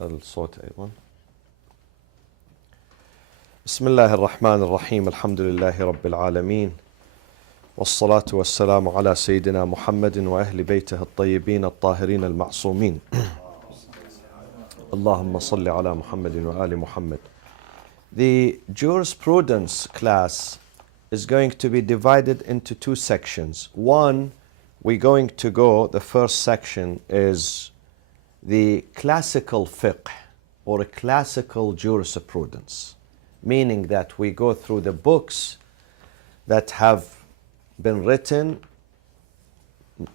الصوت أيضا. بسم الله الرحمن الرحيم. الحمد لله رب العالمين، والصلاة والسلام على سيدنا محمد وأهل بيته الطيبين الطاهرين المعصومين. اللهم صل على محمد وآل محمد. The jurisprudence class is going to be divided into two sections. One, we're going to go, the first section is the classical fiqh or a classical jurisprudence, meaning that we go through the books that have been written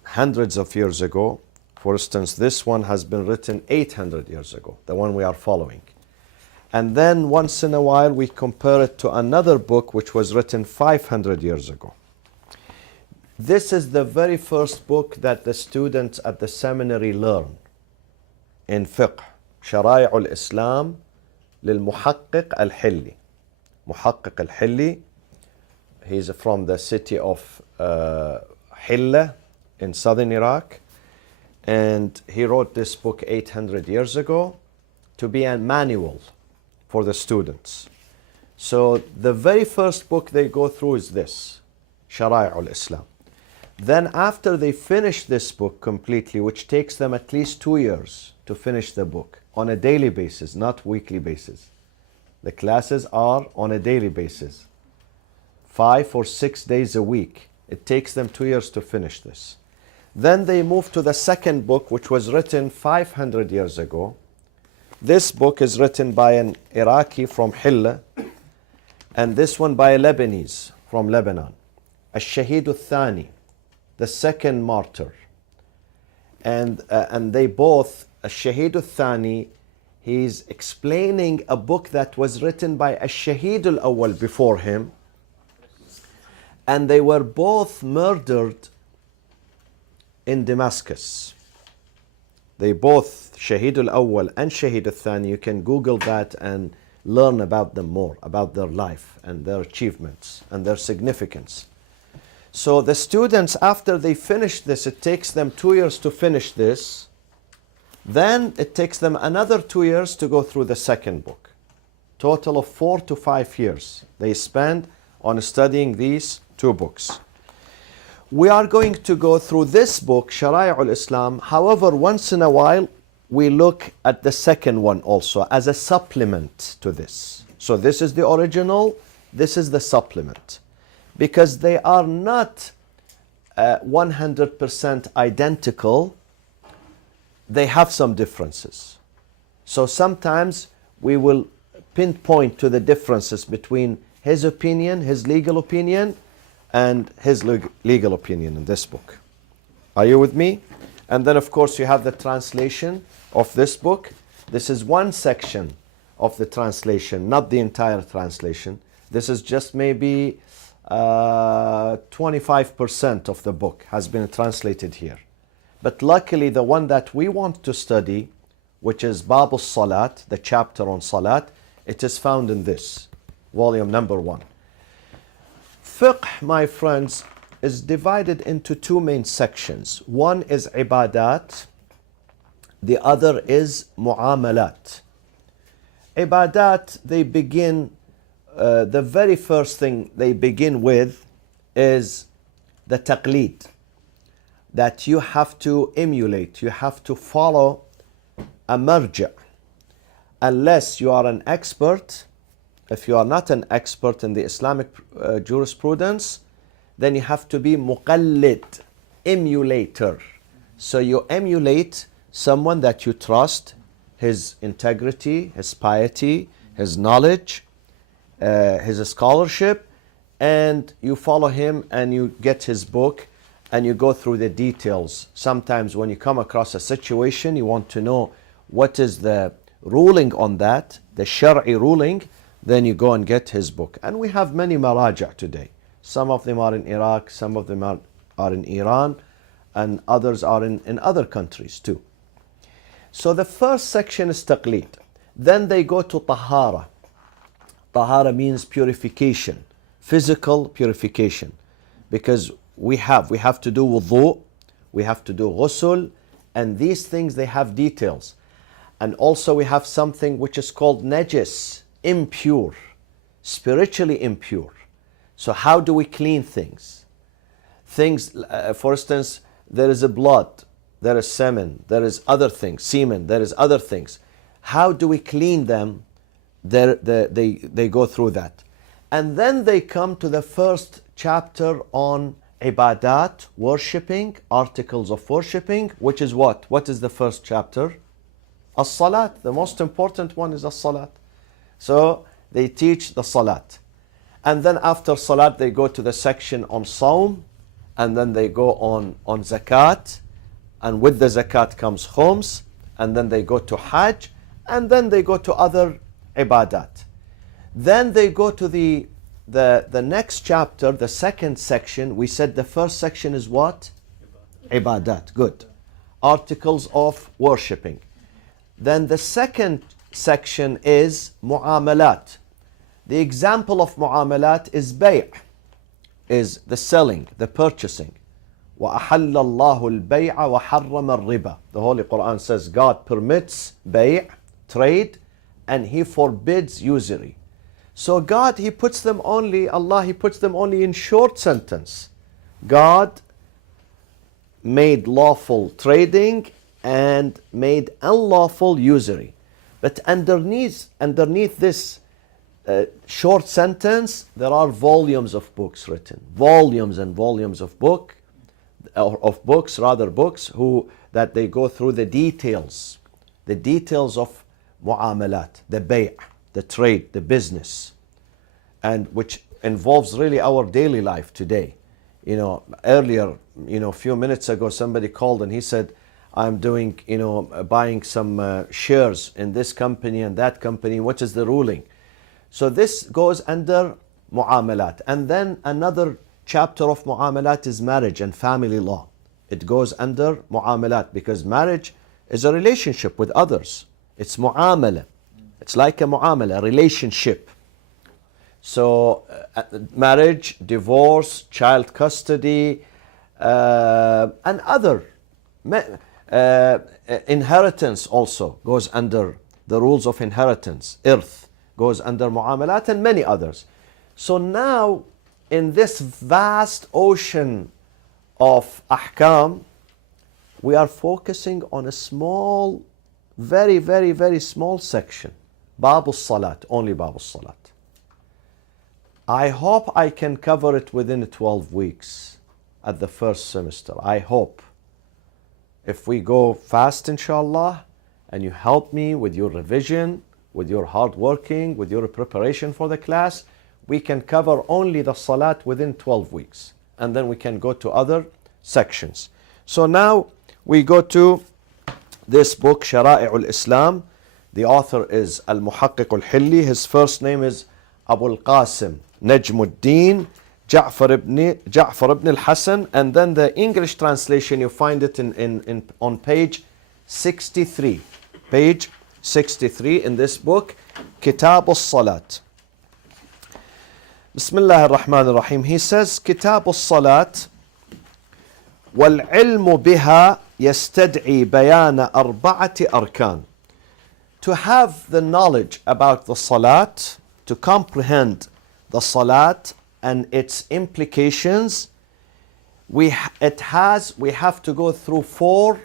hundreds of years ago. For instance, this one has been written 800 years ago, the one we are following. And then once in a while we compare it to another book which was written 500 years ago. This is the very first book that the students at the seminary learn in fiqh. شرائع الإسلام للمحقق الحلي. محقق الحلي, he's from the city of Hilla in southern Iraq, and he wrote this book 800 years ago to be a manual for the students. So the very first book they go through is this, شرائع الإسلام. Then after they finish this book completely, which takes them at least 2 years to finish the book on a daily basis, not weekly basis. The classes are on a daily basis, 5 or 6 days a week. It takes them 2 years to finish this. Then they move to the second book, which was written 500 years ago. This book is written by an Iraqi from Hilla, and this one by a Lebanese from Lebanon. الشهيد الثاني, the second martyr. And they both, الشهيد الثاني, he's explaining a book that was written by الشهيد الأول before him, and they were both murdered in Damascus. They both, Shahid al-Awwal and Shahid al-Thani, you can Google that and learn about them more, about their life and their achievements and their significance. So the students, after they finish this, it takes them 2 years to finish this. Then it takes them another 2 years to go through the second book. Total of 4 to 5 years they spend on studying these two books. We are going to go through this book, Shara'i al-Islam. However, once in a while, we look at the second one also as a supplement to this. So this is the original, this is the supplement. Because they are not 100% identical, they have some differences. So sometimes we will pinpoint to the differences between his opinion, his legal opinion, and his legal opinion in this book. Are you with me? And then of course you have the translation of this book. This is one section of the translation, not the entire translation. This is just maybe 25% of the book has been translated here. But luckily the one that we want to study, which is Bab al-Salat, the chapter on Salat, it is found in this, volume number 1. Fiqh, my friends, is divided into two main sections. One is ibadat, the other is mu'amalat. Ibadat, they begin, the very first thing they begin with is the taqlid, that you have to emulate, you have to follow a marja. Unless you are an expert, if you are not an expert in the Islamic jurisprudence, then you have to be muqallid, emulator. So you emulate someone that you trust, his integrity, his piety, his knowledge, his scholarship, and you follow him and you get his book and you go through the details. Sometimes when you come across a situation, you want to know what is the ruling on that, the Shar'i ruling, then you go and get his book. And we have many maraja today. Some of them are in Iraq, some of them are in Iran, and others are in other countries too. So the first section is taqlid. Then they go to tahara. Tahara means purification, physical purification. Because we have to do wudu, we have to do ghusl, and these things, they have details. And also we have something which is called najis, impure, spiritually impure. So how do we clean things? Things, for instance, there is a blood, there is semen, there is other things, semen, there is other things. How do we clean them? They go through that. And then they come to the first chapter on ibadat, worshipping, articles of worshipping, which is what? What is the first chapter? As-salat. The most important one is as-salat. So they teach the salat. And then after salat, they go to the section on sawm, and then they go on zakat, and with the zakat comes khums, and then they go to hajj, and then they go to other ibadat. Then they go to the next chapter, the second section. We said the first section is what? Ibadat. Good. Articles of worshipping. Then the second section is mu'amalat. The example of mu'amalat is bay', is the selling, the purchasing. وَأَحَلَّ اللَّهُ الْبَيْعَ وَحَرَّمَ الرِّبَى. The Holy Quran says God permits bay', trade, and He forbids usury. So God, He puts them only, Allah, He puts them only in short sentence. God made lawful trading and made unlawful usury. But underneath this short sentence, there are volumes of books written. Volumes and volumes of books that they go through the details of mu'amalat, the bay', the trade, the business, and which involves really our daily life today. You know, earlier, a few minutes ago, somebody called and he said, I'm doing, buying some shares in this company and that company. What is the ruling? So this goes under mu'amalat. And then another chapter of mu'amalat is marriage and family law. It goes under mu'amalat because marriage is a relationship with others. It's mu'amala. It's like a mu'amala, a relationship. So marriage, divorce, child custody, and other inheritance also goes under the rules of inheritance. Irth goes under mu'amalat and many others. So now in this vast ocean of ahkam, we are focusing on a small, very, very, very small section. Babu Salat, only Babu Salat. I hope I can cover it within 12 weeks at the first semester. I hope. If we go fast, inshallah, and you help me with your revision, with your hard working, with your preparation for the class, we can cover only the salat within 12 weeks. And then we can go to other sections. So now we go to this book, Shara'i' al-Islam. The author is Al-Muhaqqiq al-Hilli. His first name is Abu al-Qasim Najmuddin Ja'far ibn al-Hasan. And then the English translation, you find it on page 63. Page 63 in this book, Kitab al-Salat. Bismillah ar-Rahman ar-Rahim. He says, Kitab al-Salat وَالْعِلْمُ بِهَا يَسْتَدْعِي بَيَانَ أَرْبَعَةِ أَرْكَانٍ. To have the knowledge about the Salat, to comprehend the Salat and its implications, we have to go through 4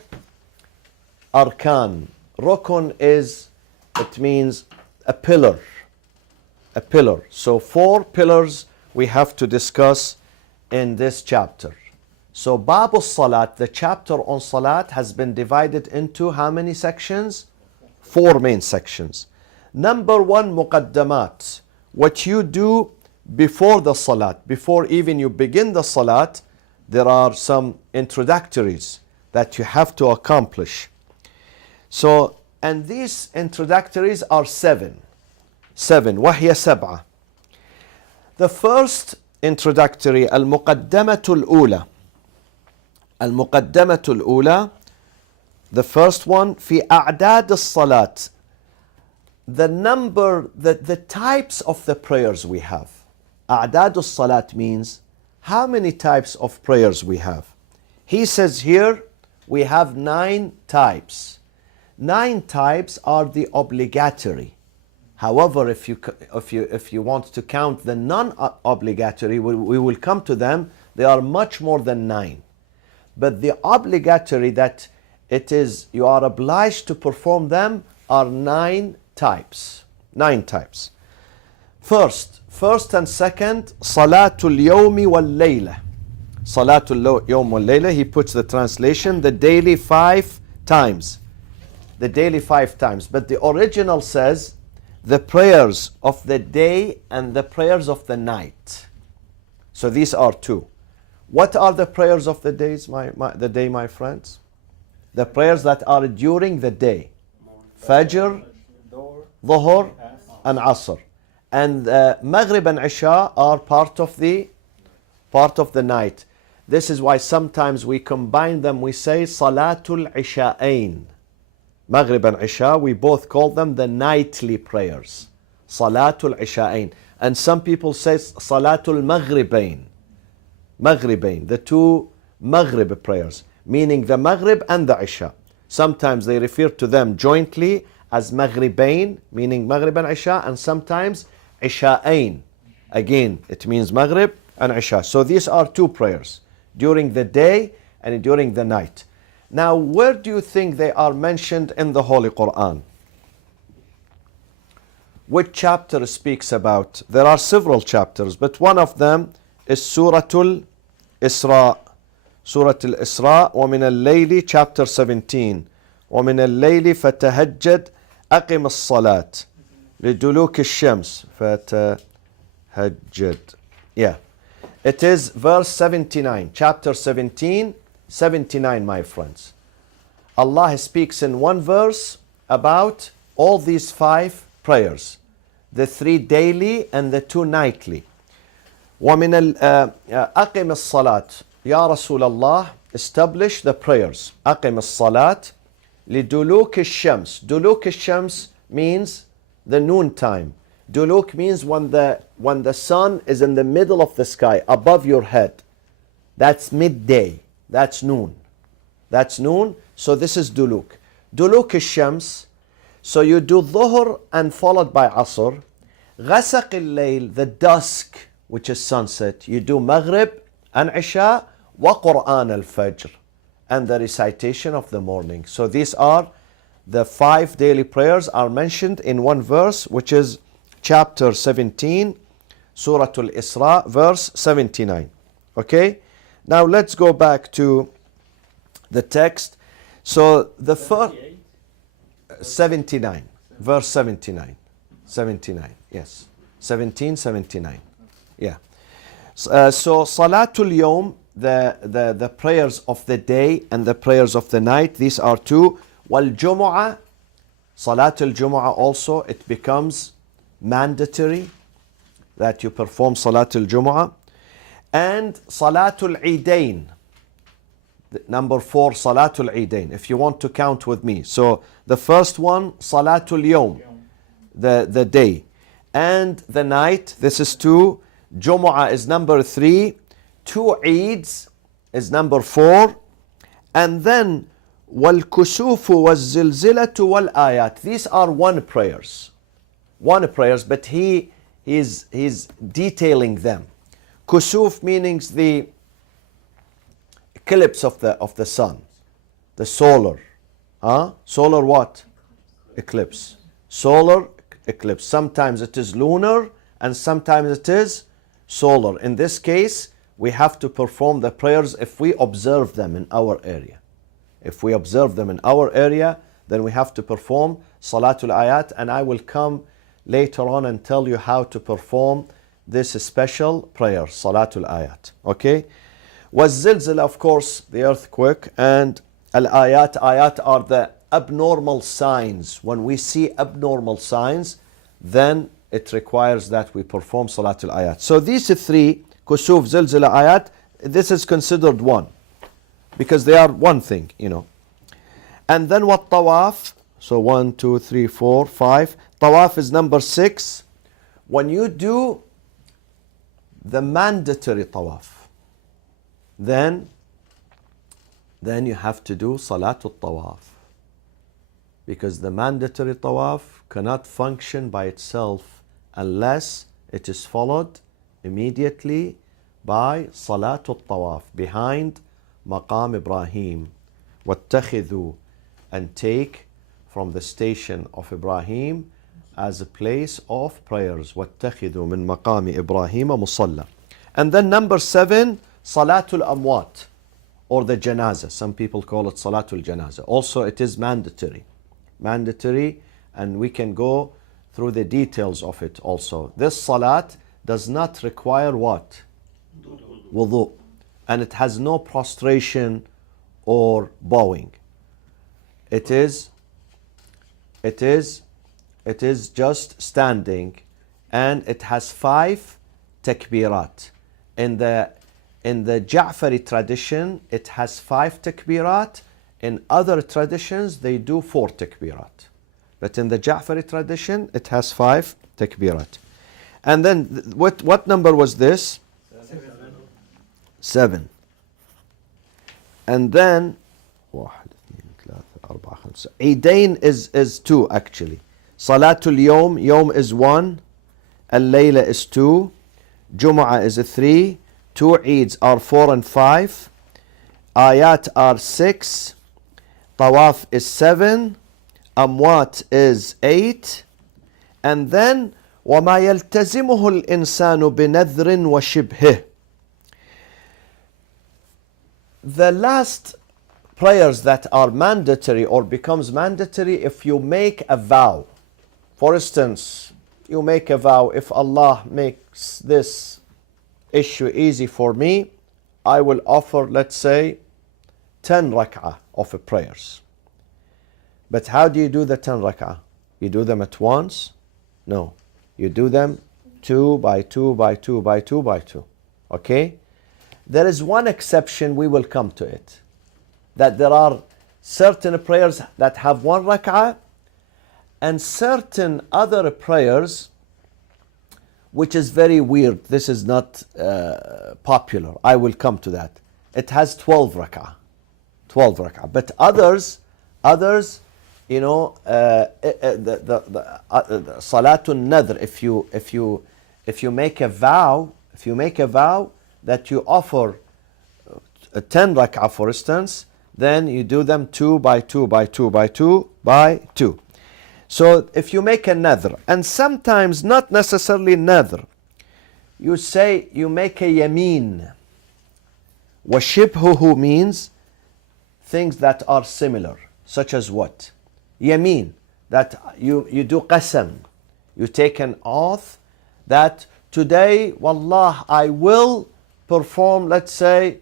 arkan. Rukun it means a pillar. A pillar. So 4 pillars we have to discuss in this chapter. So Babu Salat, the chapter on Salat, has been divided into how many sections? 4 main sections. Number 1, muqaddamat. What you do before the Salat, before even you begin the Salat, there are some introductories that you have to accomplish. So, and these introductories are 7. وهي 7. The first introductory, al-muqaddamatul ula. Al-muqaddamatul ula, the first one, fi a'dad as-salat. The number, the types of the prayers we have. A'dad as-salat means how many types of prayers we have. He says here we have 9 types. 9 types are the obligatory. However, if you want to count the non-obligatory, we will come to them. They are much more than 9. But the obligatory that it is you are obliged to perform them are 9 types. 9 types. First and second, Salatul Yawmi wal Layla. Salatul Yawm wal Layla, he puts the translation, the daily 5 times. The daily 5 times. But the original says the prayers of the day and the prayers of the night. So these are 2. What are the prayers of the days, my friends? The prayers that are during the day. Fajr, Dhuhr, and Asr. And Maghrib and Isha are part of the night. This is why sometimes we combine them. We say Salatul Isha'ain. Maghrib and Isha, we both call them the nightly prayers. Salatul Isha'ain. And some people say Salatul Maghribain. Maghribain, the 2 Maghrib prayers, meaning the Maghrib and the Isha. Sometimes they refer to them jointly as Maghribain, meaning Maghrib and Isha, and sometimes Isha'ain. Again, it means Maghrib and Isha. So these are 2 prayers, during the day and during the night. Now, where do you think they are mentioned in the Holy Quran? Which chapter speaks about? There are several chapters, but one of them is Suratul Isra. Suratul Isra, وَمِنَ اللَّيْلِ, chapter 17. وَمِنَ اللَّيْلِ فَتَهَجَّدْ أَقِمَ الصَّلَاةِ لِدُلُوكِ الشَّمْسِ فَتَهَجَّدْ. Yeah. It is verse 79, chapter 17, 79, my friends. Allah speaks in one verse about all these 5 prayers, the 3 daily and the 2 nightly. وَمِنَ أَقِمِ الصَّلَاةِ, Ya Rasulullah, establish the prayers. أَقِمِ الصَّلَاةِ لِدُلُوكِ الشَّمْسِ. Duluk al-Shams means the noon time. Duluk means when the sun is in the middle of the sky, above your head. That's midday. That's noon. That's noon. So this is Duluk. Duluk al-Shams. So you do Dhuhr and followed by Asr. Ghasaq al-Layl, the dusk, which is sunset. You do Maghrib and Isha wa Quran al-Fajr, and the recitation of the morning. So these are the 5 daily prayers are mentioned in one verse, which is chapter 17, Suratul Isra, verse 79. Okay? Now let's go back to the text. So the first 79, verse 79. 79, yes. 1779. Yeah. So Salatul Yawm, the prayers of the day and the prayers of the night, these are 2. Wal Jumu'ah, Salatul Jumu'ah also, it becomes mandatory that you perform Salatul Jumu'ah. And Salatul Eidain, number 4, Salatul Eidain, if you want to count with me. So the first one, Salatul Yawm, the day. And the night, this is 2. Jumu'ah is number 3. 2 Eids is number 4. And then وَالْكُسُوفُ وَالزِّلْزِلَةُ وَالْآيَاتِ. These are 1 prayers. 1 prayers, but he's detailing them. Kusuf meaning the eclipse of the sun, the solar. Solar what? Eclipse. Solar eclipse. Sometimes it is lunar and sometimes it is solar. In this case, we have to perform the prayers if we observe them in our area. If we observe them in our area, then we have to perform Salatul Ayat, and I will come later on and tell you how to perform this special prayer, Salatul Ayat. Okay? Was-zilzala, of course, the earthquake, and al-ayat. Ayat are the abnormal signs. When we see abnormal signs, then it requires that we perform Salatul Ayat. So these 3, kusuf, zilzala, ayat, this is considered 1. Because they are one thing, And then what tawaf? So 1, 2, 3, 4, 5. Tawaf is number 6. When you do the mandatory tawaf, then you have to do Salatul Tawaf. because the mandatory tawaf cannot function by itself unless it is followed immediately by Salatul Tawaf behind Maqam Ibrahim. وَاتَّخِذُوا, and take from the station of Ibrahim as a place of prayers. وَاتَّخِذُوا مِن مَقَامِ إِبْرَاهِيمَ مُصَلَّى. And then number 7, Salatul Amwat, or the Janazah. Some people call it Salatul Janazah. Also it is mandatory. Mandatory, and we can go through the details of it also. This Salat does not require what? Wudu. And it has no prostration or bowing. It is just standing, and it has 5 takbirat. In the Ja'fari tradition, it has 5 takbirat. In other traditions, they do 4 takbirat. But in the Ja'fari tradition, it has 5 takbirat. And then, what number was this? 7. And then, Eidain is 2 actually. Salatul Yawm, Yawm is 1. Al-Layla is 2. Jumu'ah is 3. 2 Eids are 4 and 5. Ayat are 6. Tawaf is 7. Amwat is 8. And then وَمَا يَلْتَزِمُهُ الْإِنسَانُ بِنَذْرٍ وَشِبْهِهِ. The last prayers that are mandatory or becomes mandatory if you make a vow. For instance, you make a vow, if Allah makes this issue easy for me, I will offer, let's say, 10 rak'ah of prayers. But how do you do the 10 rak'ah? You do them at once? No. You do them 2 by 2 by 2 by 2 by 2. Okay? There is one exception, we will come to it. That there are certain prayers that have 1 rak'ah and certain other prayers which is very weird. This is not popular. I will come to that. It has 12 rak'ah. 12 rak'ah. But others, you know, the Salatun Nadr, if you make a vow, that you offer 10 rak'ah, for instance, then you do them 2 by 2 by 2 by 2 by 2. So if you make a nadr, and sometimes not necessarily nadr, you make a yameen. وَشِبْهُهُ means things that are similar, such as what? Yameen, that you do qasam. You take an oath that today, wallah, I will perform, let's say,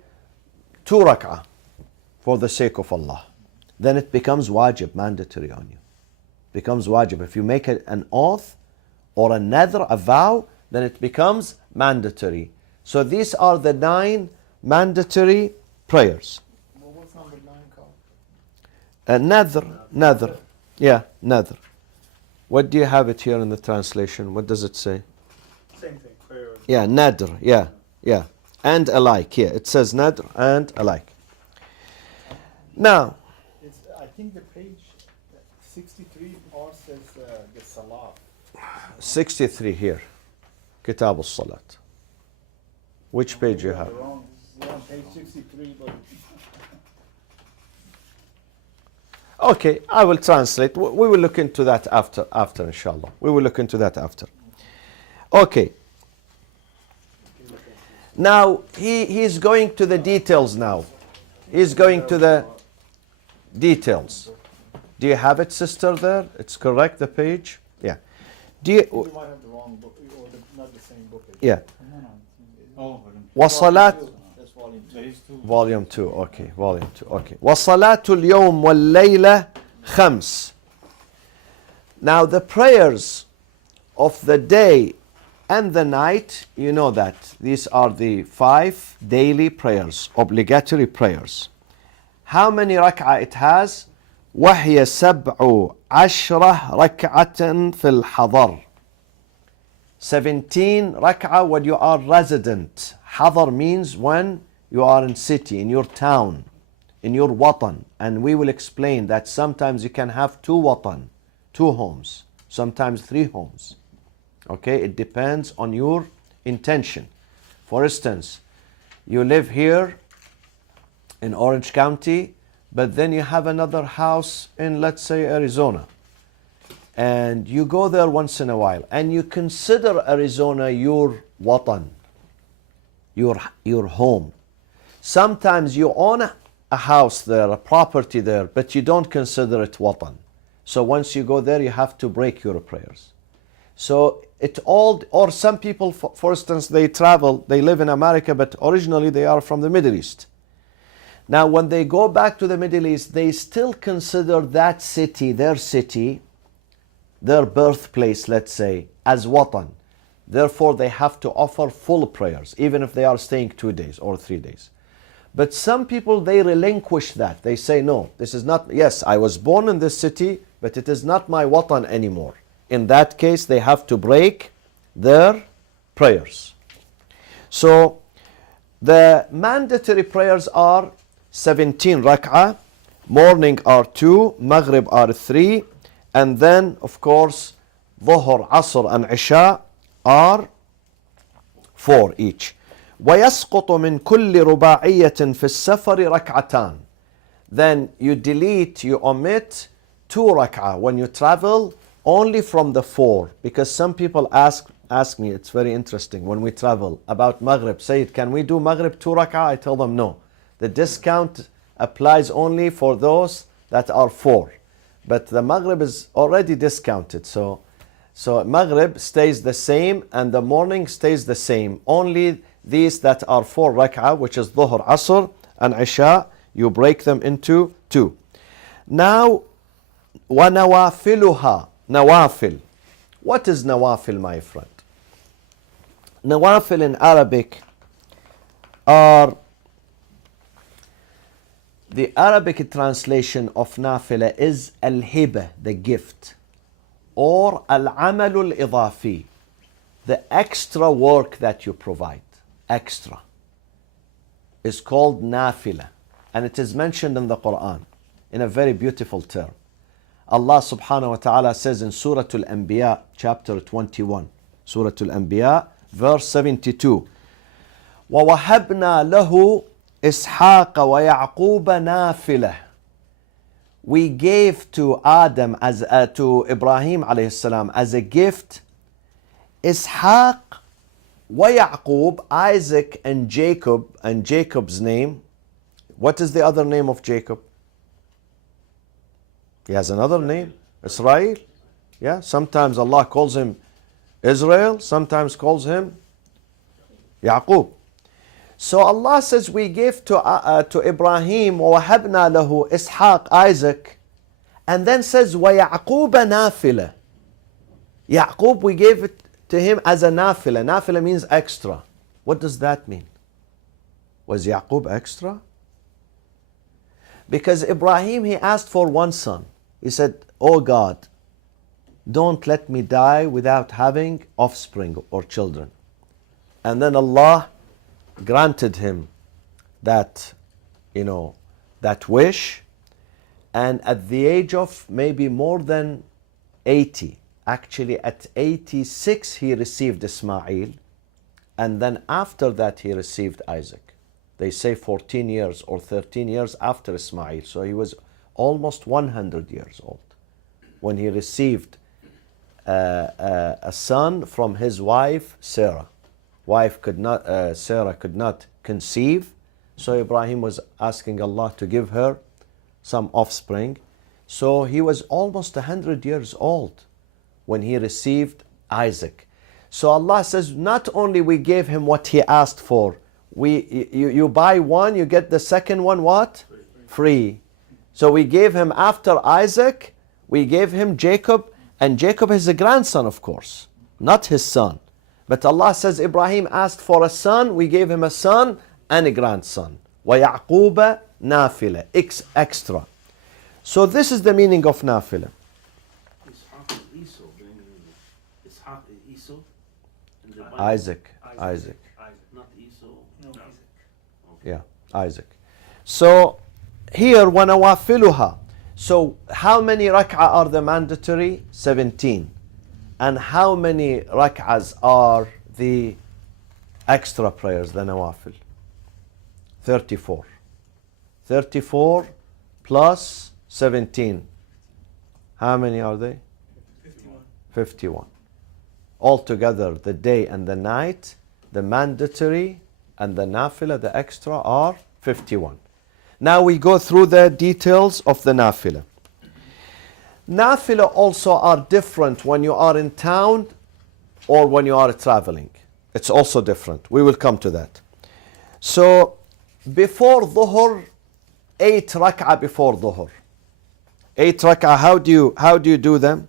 2 rak'ah for the sake of Allah. Then it becomes wajib, mandatory on you. Becomes wajib. If you make an oath or a nadr, a vow, then it becomes mandatory. So these are the 9 mandatory prayers. What's number 9 called? Nadr. Yeah, nadr. What do you have it here in the translation? What does it say? Same thing. Prayer. Yeah, nadr. Yeah. And alike. Yeah, it says nadr and alike. Now, I think the page 63 or says the salah. 63 here. Kitab al-Salat. Which page you have? Wrong page 63, but Okay, I will translate. We will look into that after inshallah. We will look into that after. Okay. Now, he's going to the details now. He's going to the details. Do you have it, sister, there? It's correct, the page? Yeah. Do you... you might have the wrong book, or not the same book. Yeah. Oh, وصلاة That's volume 2. there is 2. Volume 2, okay, volume 2, okay. وَصَلَاةُ الْيَوْمِ وَاللَّيْلَ خَمْسِ. Now the prayers of the day and the night, you know that. These are the 5 daily prayers, obligatory prayers. How many rak'ah it has? وَهِيَ سَبْعُ عَشْرَةَ رَكْعَةً فِي الْحَضَرِ. 17 rak'ah when you are resident. Hadar means when you are in city, in your town. in your watan. And we will explain that sometimes you can have two watan, two homes, sometimes three homes. Okay, it depends on your intention. For instance, you live here in Orange County, but then you have another house in, let's say, Arizona. And you go there once in a while, and you consider Arizona your watan, your home. Sometimes you own a house there, a property there, but you don't consider it watan. So once you go there, you have to break your prayers. So it all, or some people, for instance, they travel, they live in America, but originally they are from the Middle East. Now, when they go back to the Middle East, they still consider that city, their birthplace, let's say, as watan. Therefore, they have to offer full prayers, even if they are staying 2 days or 3 days. But some people, they relinquish that. They say, no, this is not, yes, I was born in this city, but it is not my watan anymore. In that case, they have to break their prayers. So, the mandatory prayers are 17 rak'ah, morning are 2, maghrib are 3, and then, of course, dhuhr, asr, and isha are 4 each. ويسقط من كل رباعية في السفر ركعتان. Then you delete, you omit 2 rak'ah when you travel, only from the 4. Because some people ask me, it's very interesting, when we travel, about Maghrib. Sayyid, can we do Maghrib 2 rak'ah? I tell them no. The discount applies only for those that are 4. But the Maghrib is already discounted. So Maghrib stays the same and the morning stays the same. Only these that are 4 rak'ah, which is Dhuhr, Asr, and Isha, you break them into 2. Now, وَنَوَافِلُهَا, Nawafil. What is Nawafil, my friend? Nawafil in Arabic are, the Arabic translation of Nafila is Al-Hiba, the gift, or Al-Amalul Idafi, the extra work that you provide. Extra is called Nafila, and it is mentioned in the Quran in a very beautiful term. Allah subhanahu wa ta'ala says in Surah Al-Anbiya, chapter 21, Surah Al-Anbiya, verse 72, وَوَهَبْنَا لَهُ إِسْحَاقَ وَيَعْقُوبَ نَافِلَةً. We gave to Adam, to Ibrahim alayhi salam, as a gift, Ishaq wa Yaqub, Isaac and Jacob, and Jacob's name. What is the other name of Jacob? He has another name, Israel. Yeah, sometimes Allah calls him Israel, sometimes calls him Yaqub. So Allah says we gave to Ibrahim, وَوَهَبْنَا لَهُ Ishaq, Isaac, and then says وَيَعْقُوبَ نَافِلَةً. Yaqub, we gave it to him as a nafila. Nafila means extra. What does that mean? Was Yaqub extra? Because Ibrahim, he asked for one son. He said, oh God, don't let me die without having offspring or children. And then Allah granted him that, that wish. And at the age of maybe more than 80, actually at 86 he received Ismail, and then after that he received Isaac. They say 14 years or 13 years after Ismail. So he was almost 100 years old when he received a son from his wife Sarah. Sarah could not conceive, so Ibrahim was asking Allah to give her some offspring. So he was almost 100 years old when he received Isaac. So Allah says, not only we gave him what he asked for, you buy one, you get the second one what? Free. So we gave him, after Isaac, we gave him Jacob, and Jacob is a grandson, of course, not his son. But Allah says Ibrahim asked for a son, we gave him a son and a grandson. وَيَعْقُوبَ نَافِلَةً, extra. So this is the meaning of nafila. Isaac. Not Esau. No, Isaac. Yeah, Isaac. So here وَنَوَافِلُهَا. So how many rak'ah are the mandatory? 17. And how many rak'ahs are the extra prayers, the nawafil? 34. 34 plus 17. How many are they? 51. 51. Altogether, the day and the night, the mandatory and the nafila, the extra, are 51. Now we go through the details of the nafila. Nafila also are different when you are in town or when you are traveling. It's also different. We will come to that. So before dhuhr, 8 rak'ah before dhuhr. 8 rak'ah, how do you do them?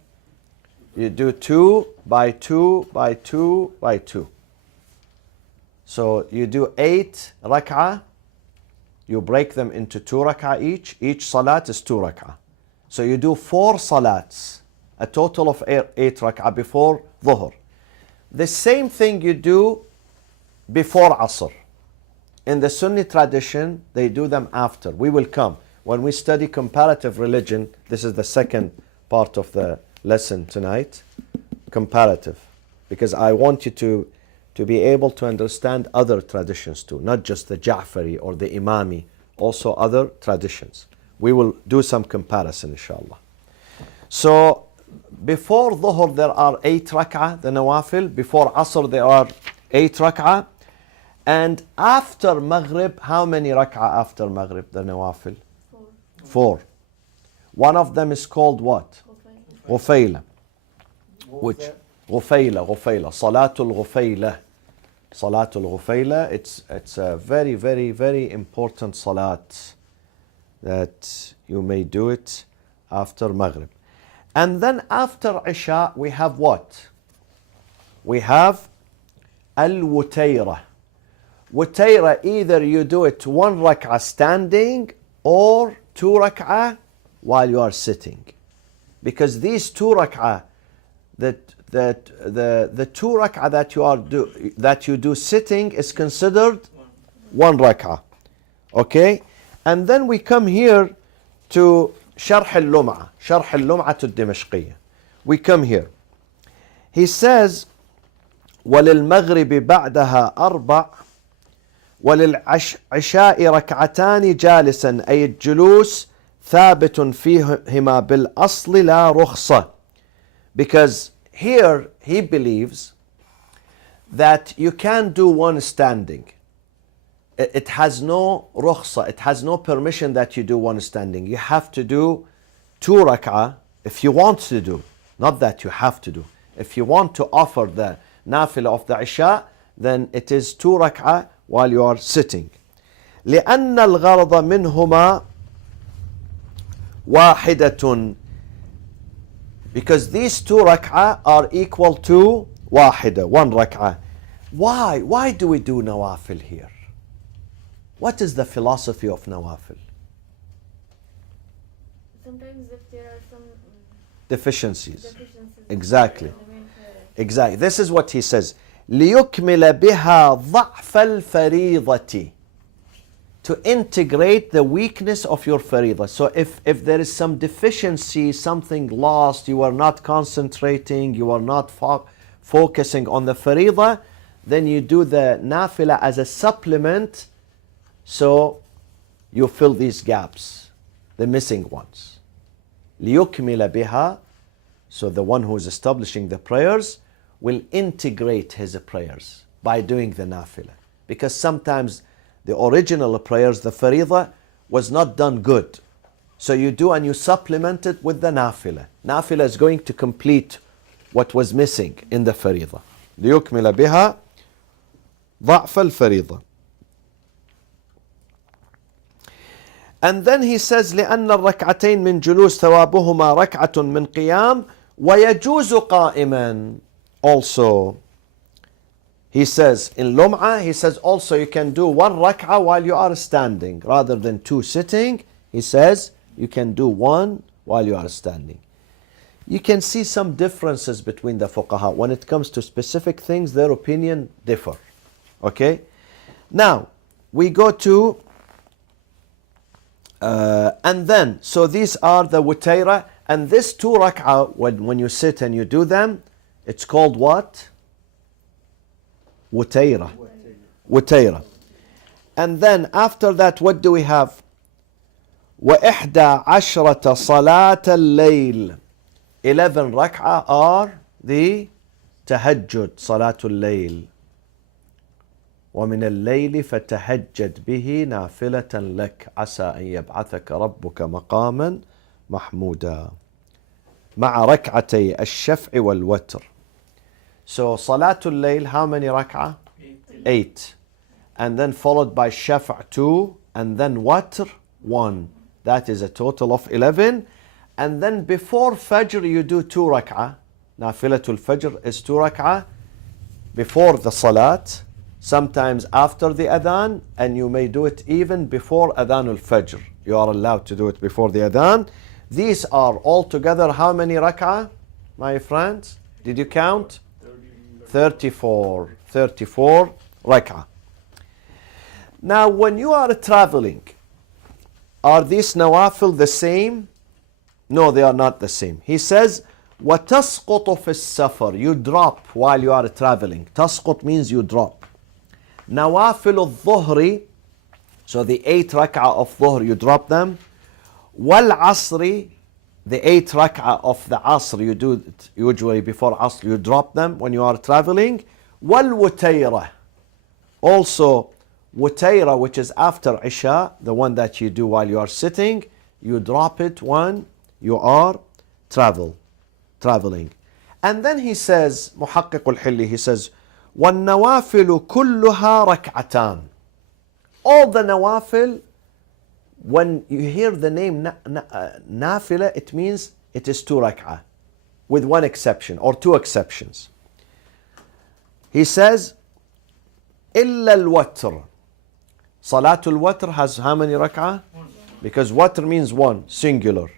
You do 2 by 2 by 2 by 2. So you do 8 rak'ah. You break them into 2 rak'ah each. Each salat is 2 rak'ah. So you do 4 salats, a total of 8 rak'ah before dhuhr. The same thing you do before asr. In the Sunni tradition, they do them after. We will come. When we study comparative religion, this is the second part of the lesson tonight, comparative. Because I want you to be able to understand other traditions too, not just the Ja'fari or the Imami, also other traditions. We will do some comparison, inshallah. So, before dhuhr there are 8 rak'ah, the nawafil. Before asr there are 8 rak'ah. And after maghrib, how many rak'ah after maghrib, the nawafil? 4. One of them is called what? Ghufayla. Which? Ghufayla, Salatul Ghufayla. Salatul Ghufayla, it's a very, very, very important salat that you may do it after maghrib. And then after Isha, we have what? We have Al-Wutayra. Wutayra, either you do it 1 rak'ah standing or 2 rak'ah while you are sitting. Because these 2 rak'ah, the 2 rak'ah that you do sitting is considered 1 rak'ah. Okay? And then we come here to Sharh al-Lum'ah, Sharh al-Lum'ah al-Dimashqiyya. We come here. He says, وَلِلْمَغْرِبِ بَعْدَهَا أَرْبَعٍ وَلِلْعِشَاءِ رَكْعَتَانِ جَالِسًا أي الجلوس ثابت فيهما بالأصل لا رخصة. Because here he believes that you can do one standing. It has no rukhsa, it has no permission that you do one standing. You have to do 2 rak'ah if you want to do, not that you have to do. If you want to offer the nafila of the Isha, then it is 2 rak'ah while you are sitting. لأن الغرض منهما واحدة. Because these 2 rak'ah are equal to wahida, 1 rak'ah. Why do we do nawafil here? What is the philosophy of nawafil? Sometimes if there are some Deficiencies. Exactly. Exactly. This is what he says. لِيُكْمِلَ بِهَا ضَعْفَ الْفَرِيضَةِ. To integrate the weakness of your fariḍah. So if there is some deficiency, something lost, you are not concentrating, you are not focusing on the fariḍah, then you do the nafila as a supplement, so you fill these gaps, the missing ones. لِيُكْمِلَ بِهَا. So the one who is establishing the prayers will integrate his prayers by doing the nafila. Because sometimes the original prayers, the fariḍah, was not done good. So you do and you supplement it with the nafila. Nafila is going to complete what was missing in the fariḍah. لِيُكْمِلَ بِهَا ضَعْفَ الْفَرِيضَةِ. And then he says, لأن الركعتين من جلوس ثوابهما ركعة من قيام ويجوز قائما. Also, he says in Lum'ah, he says also you can do 1 rak'ah while you are standing. Rather than 2 sitting, he says you can do 1 while you are standing. You can see some differences between the fuqaha. When it comes to specific things, their opinion differ. Okay? Now, we go to And then, so these are the wutaira, and this 2 rak'ah, when you sit and you do them, it's called what? Wutaira. Wutaira. And then after that, what do we have? وإحدى عشرة صلاة الليل. 11 rak'ah are the tahajjud, salatul layl. ومن الليل فتهجد به نافلة لك عسى أن يبعثك ربك مقاما محمودا مع ركعتي الشفع والوتر. So Salatul Layl, how many rak'ah? 8. And then followed by Shaf' 2, and then Watr 1. That is a total of 11. And then before Fajr you do 2 rak'ah. Nafilatul Fajr is 2 rak'ah before the Salat. Sometimes after the Adhan, and you may do it even before Adhanul Fajr. You are allowed to do it before the Adhan. These are altogether how many rak'ah, my friends? Did you count? 34. 34 rak'ah. Now, when you are traveling, are these nawafil the same? No, they are not the same. He says, وَتَسْقُطُ فِي السَّفَرِ. You drop while you are traveling. تسقط means you drop. Nawafil al-dhuhri, so the 8 rak'ah of dhuhr, you drop them. Wal-asri, the 8 rak'ah of the asr, you do it usually before asr, you drop them when you are traveling. Wal-wutayra, also wutayra, which is after isha, the one that you do while you are sitting, you drop it when you are traveling. And then he says, Muhaqqiq al-Hilli, he says, وَالنَّوَافِلُ كُلُّهَا رَكْعَتَانِ. All the nawafil, when you hear the name nafila, it means it is 2 rak'ah, with one exception or 2 exceptions. He says, إِلَّا الْوَتْرِ. Salatul Watr has how many rak'ah? Because Watr means 1, singular.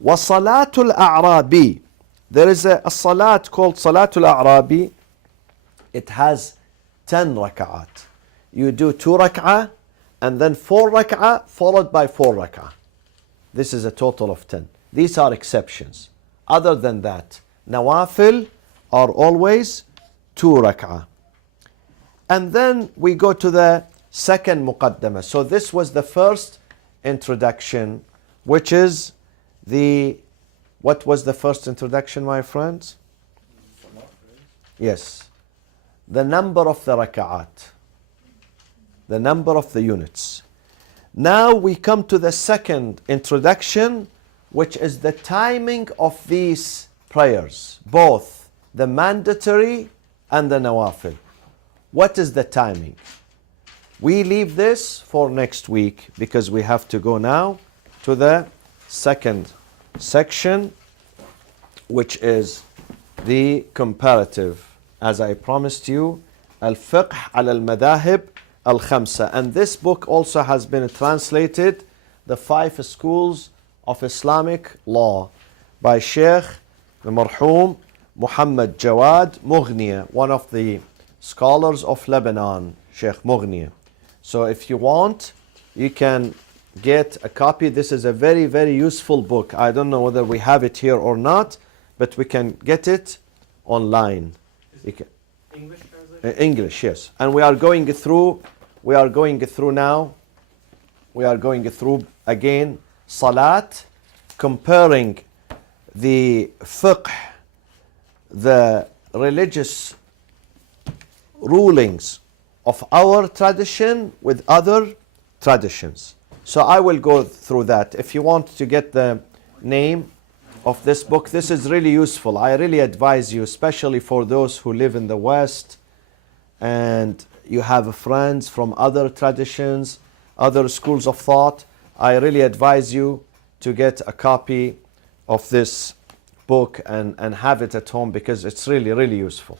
وَصَلَاةُ الْأَعْرَابِ. There is a salat called Salatul A'rabi. It has 10 rak'at. You do 2 rak'ah and then 4 rak'ah followed by 4 rak'ah. This is a total of 10. These are exceptions. Other than that, nawafil are always 2 rak'ah. And then we go to the second muqaddamah. So this was the first introduction, which is what was the first introduction, my friends? Yes. The number of the raka'at, the number of the units. Now we come to the second introduction, which is the timing of these prayers, both the mandatory and the nawafil. What is the timing? We leave this for next week because we have to go now to the second section, which is the comparative. As I promised you, Al-Fiqh al-Madahib al-Khamsa. And this book also has been translated, The 5 Schools of Islamic Law, by Sheikh the Marhum Muhammad Jawad Mughniya, one of the scholars of Lebanon, Sheikh Mughniya. So if you want, you can get a copy. This is a very, very useful book. I don't know whether we have it here or not, but we can get it online. English translation? English, yes. And we are going through now, we are going through again Salat, comparing the fiqh, the religious rulings of our tradition with other traditions. So I will go through that. If you want to get the name of this book, this is really useful. I really advise you, especially for those who live in the West and you have friends from other traditions, other schools of thought. I really advise you to get a copy of this book and have it at home because it's really, really useful.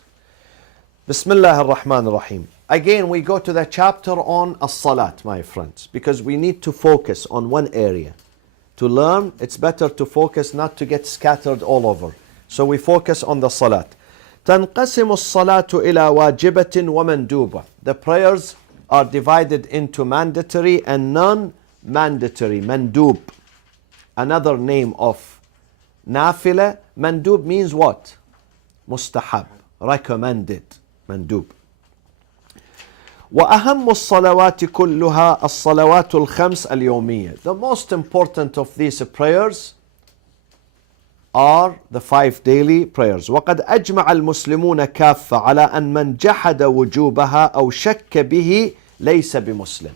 Bismillah ar-Rahman ar-Rahim. Again, we go to the chapter on as-salat, my friends, because we need to focus on one area. To learn, it's better to focus, not to get scattered all over. So we focus on the salat. تنقسم الصلاة إلى واجبة ومندوبة. The prayers are divided into mandatory and non mandatory, mandub. Another name of nafila. Mandub means what? Mustahab, recommended, mandub. وأهم الصلوات كلها الصلوات الخمس اليومية. The most important of these prayers are the 5 daily prayers. وقد أجمع المسلمون كافة على أن من جحد وجوبها أو شك به ليس بمسلم.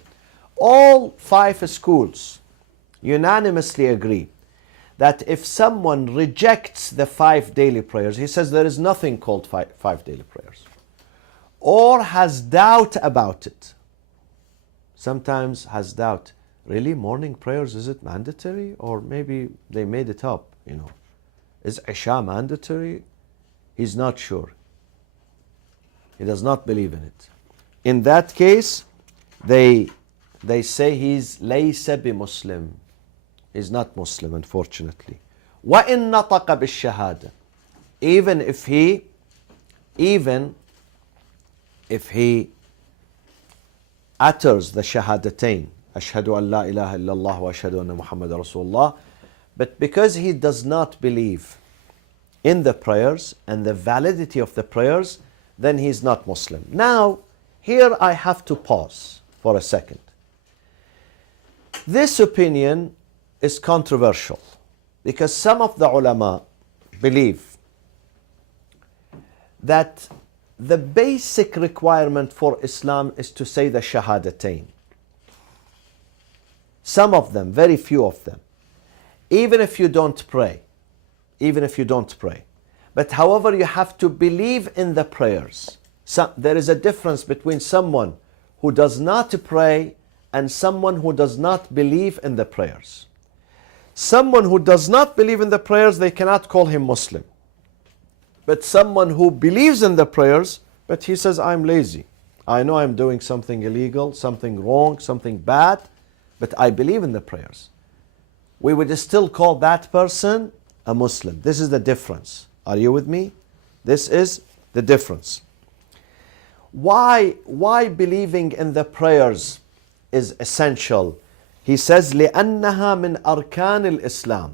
All 5 schools unanimously agree that if someone rejects the 5 daily prayers, he says there is nothing called 5 daily prayers, or has doubt about it. Sometimes has doubt. Really, morning prayers, is it mandatory? Or maybe they made it up, Is Isha mandatory? He's not sure. He does not believe in it. In that case, they say he's laysa bi-Muslim. He's not Muslim, unfortunately. وَإِن نَطَقَ بِالشَّهَادَةِ. Even if he utters the shahadatain, ashhadu an la ilaha illallah wa ashhadu anna Muhammad Rasulullah, but because he does not believe in the prayers and the validity of the prayers, then he is not Muslim. Now, here I have to pause for a second. This opinion is controversial because some of the ulama believe that the basic requirement for Islam is to say the shahadatain. Some of them, very few of them. Even if you don't pray. But however, you have to believe in the prayers. There is a difference between someone who does not pray and someone who does not believe in the prayers. Someone who does not believe in the prayers, they cannot call him Muslim. But someone who believes in the prayers, but he says, I'm lazy. I know I'm doing something illegal, something wrong, something bad, but I believe in the prayers. We would still call that person a Muslim. This is the difference. Are you with me? This is the difference. Why believing in the prayers is essential? He says, لِأَنَّهَا مِنْ أَرْكَانِ الْإِسْلَامِ.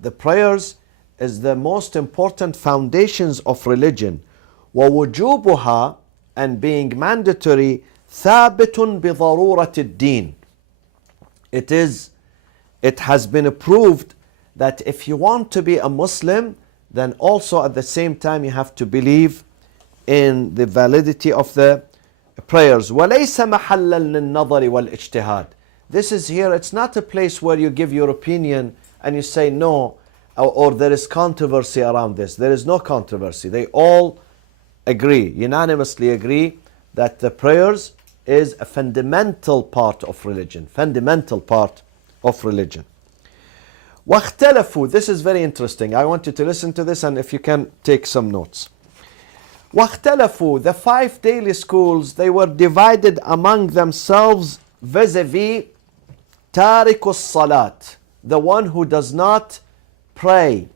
The prayers is the most important foundations of religion. وَوُجُوبُهَا, and being mandatory, ثَابِتٌ بِضَرُورَةِ الدِّينِ. It has been proved that if you want to be a Muslim, then also at the same time you have to believe in the validity of the prayers. وَلَيْسَ مَحَلًّا لِلنَّظَرِ وَالْإِجْتِهَادِ. This is here, it's not a place where you give your opinion and you say no, or there is controversy around this. There is no controversy. They all agree, unanimously agree, that the prayers is a fundamental part of religion. Fundamental part of religion. وَاخْتَلَفُوا. This is very interesting. I want you to listen to this, and if you can, take some notes. وَاخْتَلَفُوا. The 5 daily schools, they were divided among themselves vis-a-vis تَارِكُ الصَّلَاةِ, the one who does not pray,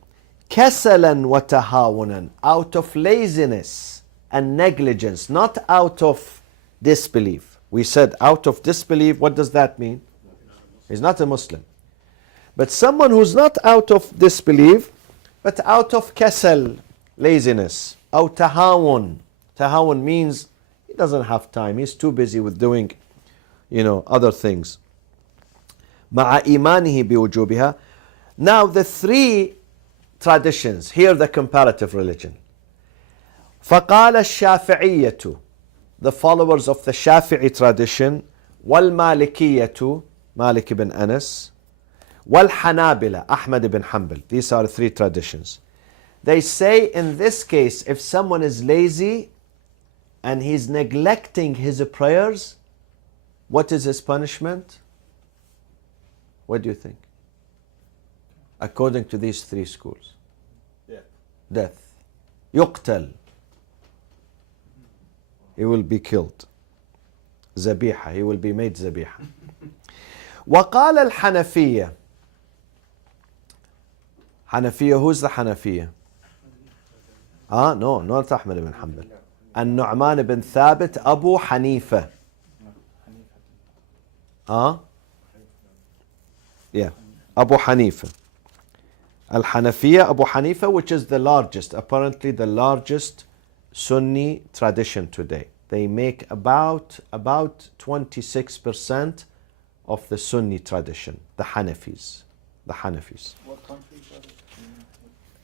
كَسَلًا وَتَهَاوُنًا, out of laziness and negligence, not out of disbelief. We said out of disbelief, what does that mean? He's not a Muslim. But someone who's not out of disbelief, but out of kasal, laziness, أو تهاون. Tahawun means he doesn't have time, he's too busy with doing, other things. مع إيمانه بوجوبها. Now the 3 traditions, here the comparative religion. فقال الشافعية, the followers of the Shafi'i tradition, والمالكية, Malik ibn Anas, والحنابلة, Ahmad ibn Hanbal. These are 3 traditions. They say in this case, if someone is lazy and he's neglecting his prayers, what is his punishment? What do you think? According to these 3 schools. Death. يقتل. He will be killed. Zabiha. He will be made zabiha. وقال الحنفية. حنفية, who's the حنفية? No, not Ahmad ibn Hanbal. النعمان ibn Thabit, Abu Hanifa. Yeah. Abu Hanifa. Al-Hanafiya, Abu Hanifa, which is the largest, apparently the largest Sunni tradition today. They make about 26% of the Sunni tradition, the Hanafis. The Hanafis. What countries are it?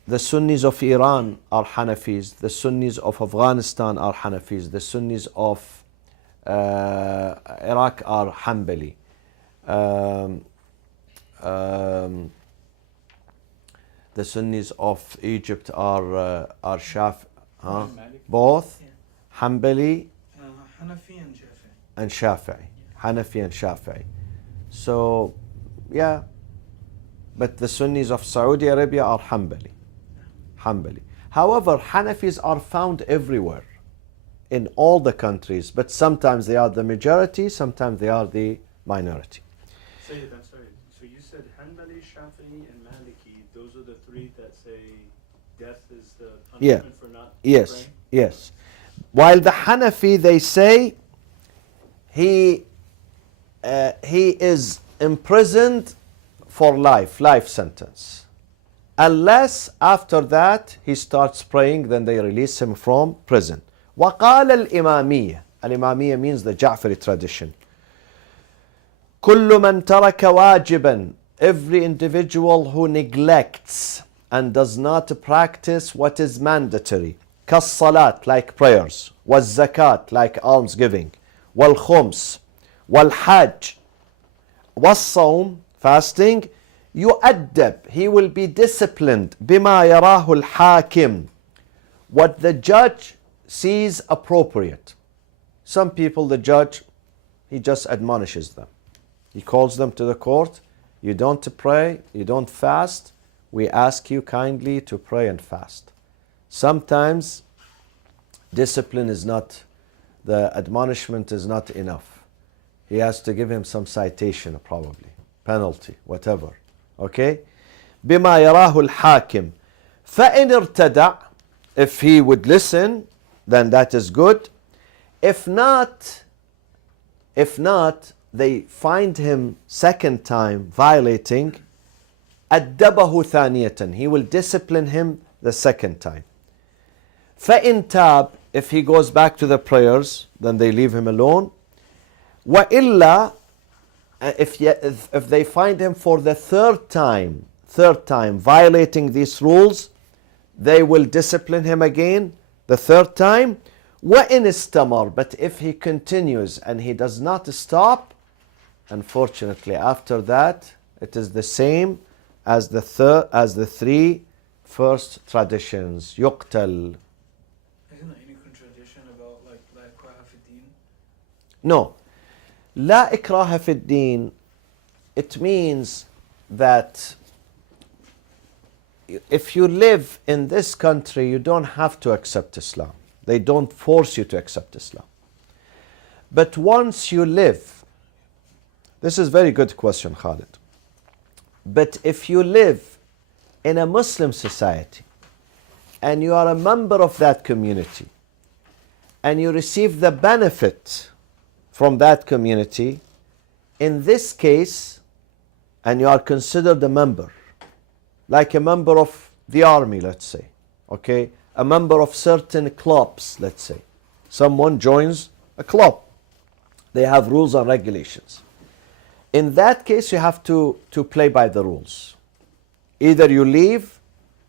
The Sunnis of Iran are Hanafis. The Sunnis of Afghanistan are Hanafis. The Sunnis of Iraq are Hanbali. The Sunnis of Egypt are both Hanbali Hanafi and Shafi'i. and Shafi'i. Hanafi and Shafi'i. So, yeah. But the Sunnis of Saudi Arabia are Hanbali. Hanbali. However, Hanafis are found everywhere in all the countries, but sometimes they are the majority, sometimes they are the minority. Sayyid, I'm sorry. So you said Hanbali, Shafi'i, and Maliki. Those are the three that say death is the punishment for not Yes, praying? yes. While the Hanafi, they say he is imprisoned for life sentence. Unless after that he starts praying, then they release him from prison. وقال الإمامية. الإمامية means the Ja'fari tradition. كل من ترك واجبا. Every individual who neglects and does not practice what is mandatory. كالصلاة, like prayers. والزكاة, like almsgiving. والخمس. والحج. والصوم, fasting. يؤدب, he will be disciplined. بما يراه الحاكم, what the judge sees appropriate. Some people, the judge, he just admonishes them. He calls them to the court. You don't pray, you don't fast. We ask you kindly to pray and fast. Sometimes discipline is not, the admonishment is not enough. He has to give him some citation, probably, penalty, whatever. Okay? بما يراه الحاكم. فإن ارتدع, if he would listen, then that is good. If not, they find him second time violating, أدبه ثانية, he will discipline him the second time. فإن تاب, if he goes back to the prayers, then they leave him alone. وإلا, if they find him for the third time violating these rules, they will discipline him again the third time. وَإِنِ اسْتَمَرْ, but if he continues and he does not stop, unfortunately after that it is the same as the three first traditions. يُقْتَل. Isn't there any contradiction about like La ikraha fi din? No. لا إكراه في الدين, it means that if you live in this country, you don't have to accept Islam. They don't force you to accept Islam. But once you live, this is a very good question, Khalid. But if you live in a Muslim society and you are a member of that community and you receive the benefit from that community, in this case, and you are considered a member, like a member of the army, let's say, okay, a member of certain clubs, let's say. Someone joins a club. They have rules and regulations. In that case, you have to play by the rules. Either you leave,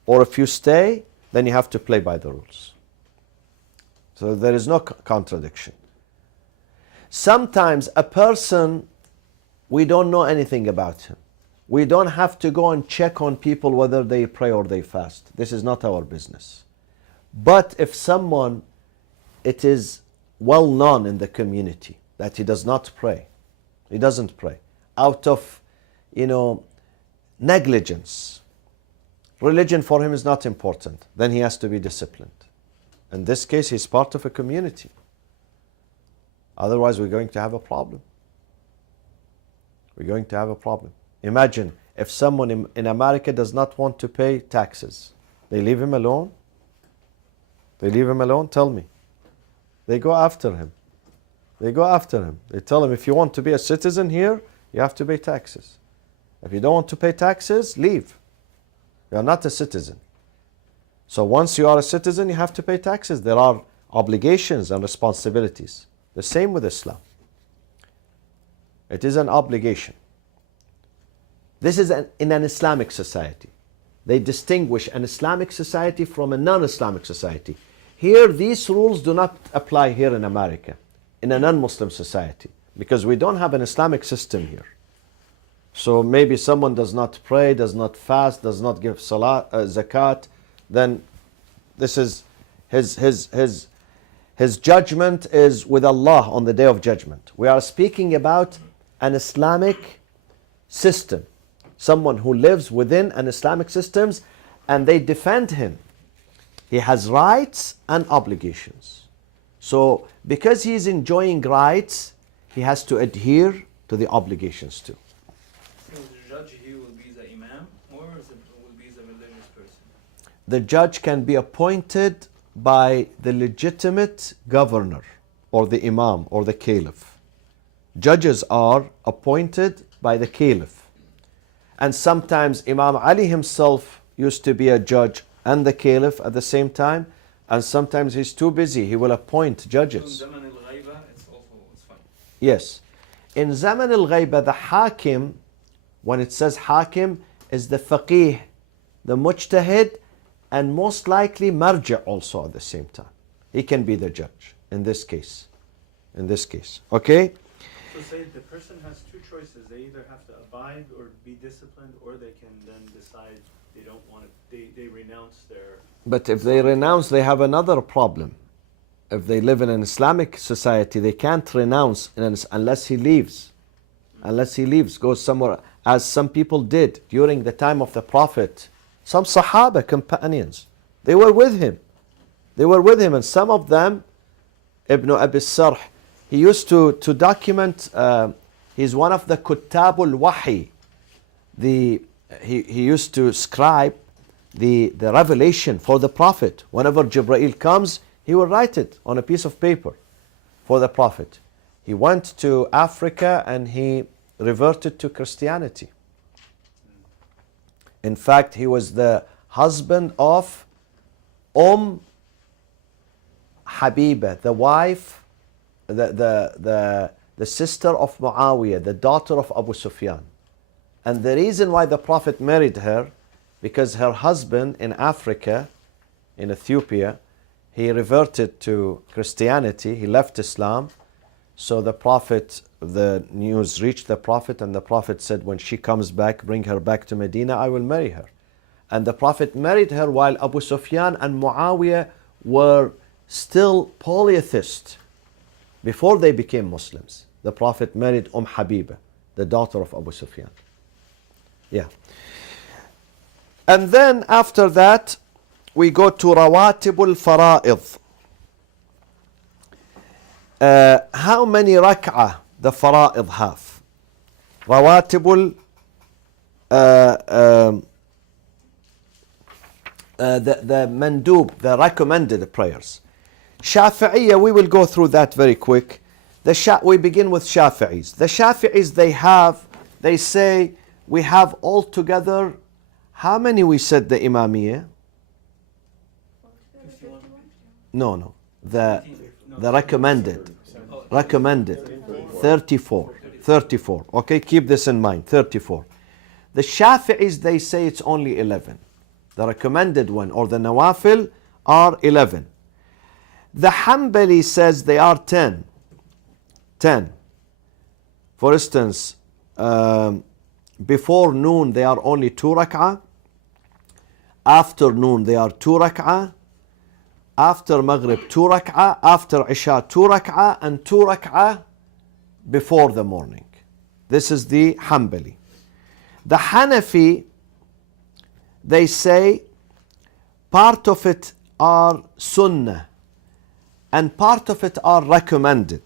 or if you stay, then you have to play by the rules. So there is no contradiction. Sometimes a person, we don't know anything about him. We don't have to go and check on people whether they pray or they fast. This is not our business. But if someone, it is well known in the community that he does not pray, he doesn't pray, out of, negligence, religion for him is not important, then he has to be disciplined. In this case, he's part of a community. Otherwise, we're going to have a problem. We're going to have a problem. Imagine if someone in America does not want to pay taxes. They leave him alone? They leave him alone? Tell me. They go after him. They go after him. They tell him, if you want to be a citizen here, you have to pay taxes. If you don't want to pay taxes, leave. You are not a citizen. So once you are a citizen, you have to pay taxes. There are obligations and responsibilities. The same with Islam. It is an obligation. This is in an Islamic society. They distinguish an Islamic society from a non-Islamic society. Here, these rules do not apply here in America, in a non-Muslim society, because we don't have an Islamic system here. So maybe someone does not pray, does not fast, does not give salat, zakat, then this is his judgment is with Allah on the day of judgment. We are speaking about an Islamic system. Someone who lives within an Islamic system and they defend him. He has rights and obligations. So because he is enjoying rights, he has to adhere to the obligations too. So the judge here will be the imam or will be the religious person? The judge can be appointed by the legitimate governor or the imam or the caliph. Judges are appointed by the caliph. And sometimes Imam Ali himself used to be a judge and the caliph at the same time. And sometimes he's too busy. He will appoint judges. In Zaman al-Ghaiba, it's fine. Yes. In Zaman al-Ghaiba, the Hakim, when it says Hakim, is the Faqih, the Mujtahid, and most likely Marja also at the same time. He can be the judge in this case. In this case. Okay? So say the person has two choices. They either have to abide or be disciplined, or they can then decide they don't want to, they renounce their... But if they renounce, they have another problem. If they live in an Islamic society, they can't renounce unless he leaves. Unless he leaves, goes somewhere, as some people did during the time of the Prophet. Some Sahaba companions, they were with him. They were with him, and some of them, Ibn Abi Sarh, he used to document, he's one of the Kuttabul Wahi. He used to scribe the revelation for the Prophet. Whenever Jibreel comes, he will write it on a piece of paper for the Prophet. He went to Africa and he reverted to Christianity. In fact, he was the husband of Habiba, the wife, the sister of Muawiyah, the daughter of Abu Sufyan. And the reason why the Prophet married her, because her husband in Africa, in Ethiopia, he reverted to Christianity, he left Islam. So the Prophet, the news reached the Prophet, and the Prophet said, when she comes back, bring her back to Medina, I will marry her. And the Prophet married her while Abu Sufyan and Muawiyah were still polytheists. Before they became Muslims, the Prophet married Habiba, the daughter of Abu Sufyan. Yeah. And then after that, we go to Rawatibul Fara'id. How many rak'ah the fara'id have? Rawatibul, the mandub, the recommended prayers. Shafi'iyya, we will go through that very quick. We begin with Shafi'is. The Shafi'is, they say, we have altogether, how many we said the Imamiyya? No. The recommended. 34. Okay, keep this in mind. 34. The Shafi'is, they say it's only 11. The recommended one or the Nawafil are 11. The Hanbali says they are 10. 10. For instance, before noon they are only 2 rak'ah. After noon they are 2 rak'ah. After Maghrib 2 rak'ah. After Isha 2 rak'ah. And 2 rak'ah before the morning. This is the Hanbali. The Hanafi, they say part of it are sunnah and part of it are recommended.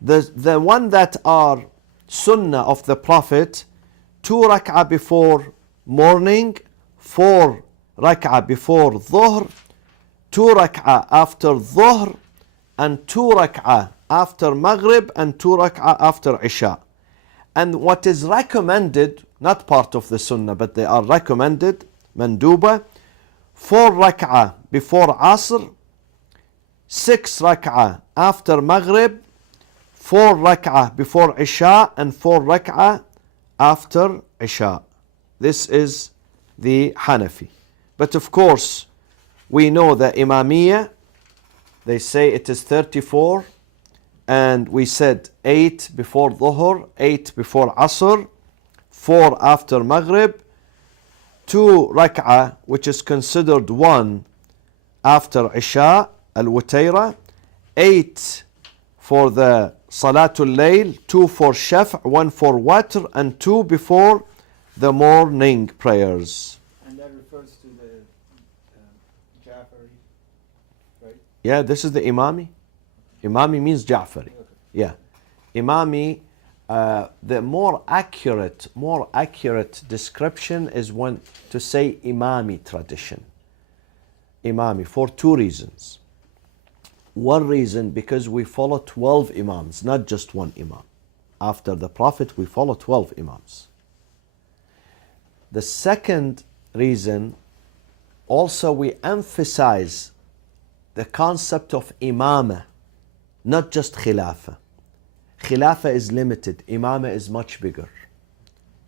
The one that are sunnah of the Prophet, 2 rak'ah before morning, 4 rak'ah before dhuhr, 2 rak'ah after dhuhr, and 2 rak'ah after maghrib, and 2 rak'ah after isha. And what is recommended, not part of the sunnah, but they are recommended, manduba, 4 rak'ah before Asr, 6 rak'ah after Maghrib, 4 rak'ah before Isha, and 4 rak'ah after Isha. This is the Hanafi. But of course, we know the Imamiyya, they say it is 34, and we said 8 before Dhuhr, 8 before Asr, 4 after Maghrib, 2 rak'ah, which is considered 1 after Isha, al-Wutayra, 8 for the Salatul Layl, 2 for Shaf', 1 for Watr, and 2 before the morning prayers. And that refers to the Jafari, right? Yeah, this is the Imami. Imami means Ja'fari. Okay. Yeah. Imami, the more accurate description is when to say Imami tradition. Imami, for 2 reasons. One reason, because we follow 12 Imams, not just one Imam. After the Prophet, we follow 12 Imams. The second reason, also we emphasize the concept of Imamah, not just Khilafah. Khilafah is limited, Imamah is much bigger.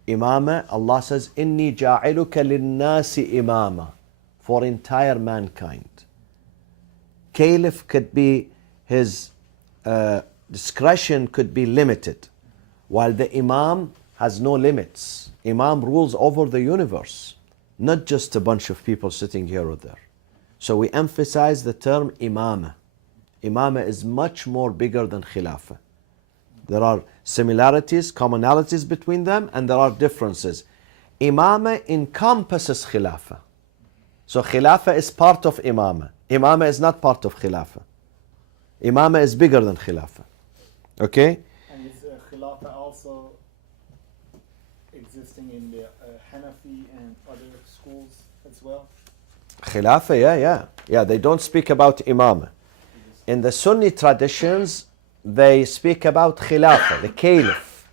Imamah, Allah says, Inni ja'iluka linnasi imama, for entire mankind. Caliph could be, his discretion could be limited, while the Imam has no limits. Imam rules over the universe, not just a bunch of people sitting here or there. So we emphasize the term Imamah. Imamah is much more bigger than Khilafah. There are similarities, commonalities between them, and there are differences. Imamah encompasses Khilafah. So Khilafah is part of Imamah. Imamah is not part of Khilafah. Imamah is bigger than Khilafah. Okay? And is Khilafah also existing in the Hanafi and other schools as well? Khilafah, yeah. They don't speak about Imamah. In the Sunni traditions, they speak about Khilafah, the Caliph.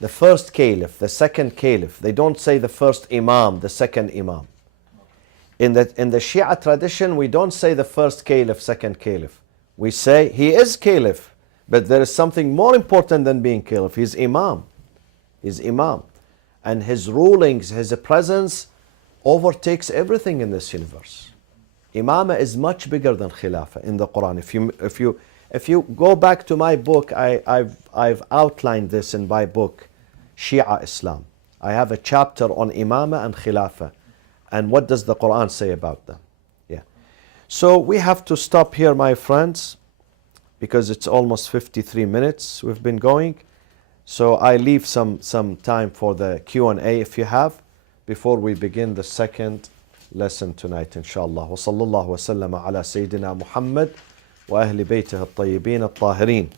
The first Caliph, the second Caliph. They don't say the first Imam, the second Imam. In the Shia tradition, we don't say the first Caliph, second Caliph. We say he is Caliph, but there is something more important than being Caliph. He's Imam. He's Imam. And his rulings, his presence overtakes everything in this universe. Imamah is much bigger than Khilafah in the Quran. If you go back to my book, I've outlined this in my book, Shia Islam. I have a chapter on Imamah and Khilafah. And what does the Quran say about them? Yeah. So we have to stop here, my friends, because it's almost 53 minutes we've been going. So I leave some time for the Q&A if you have, before we begin the second lesson tonight, inshallah. Wa sallallahu wa sallama ala Sayyidina Muhammad wa ahli baytihi at-tayyibin at-tahirin.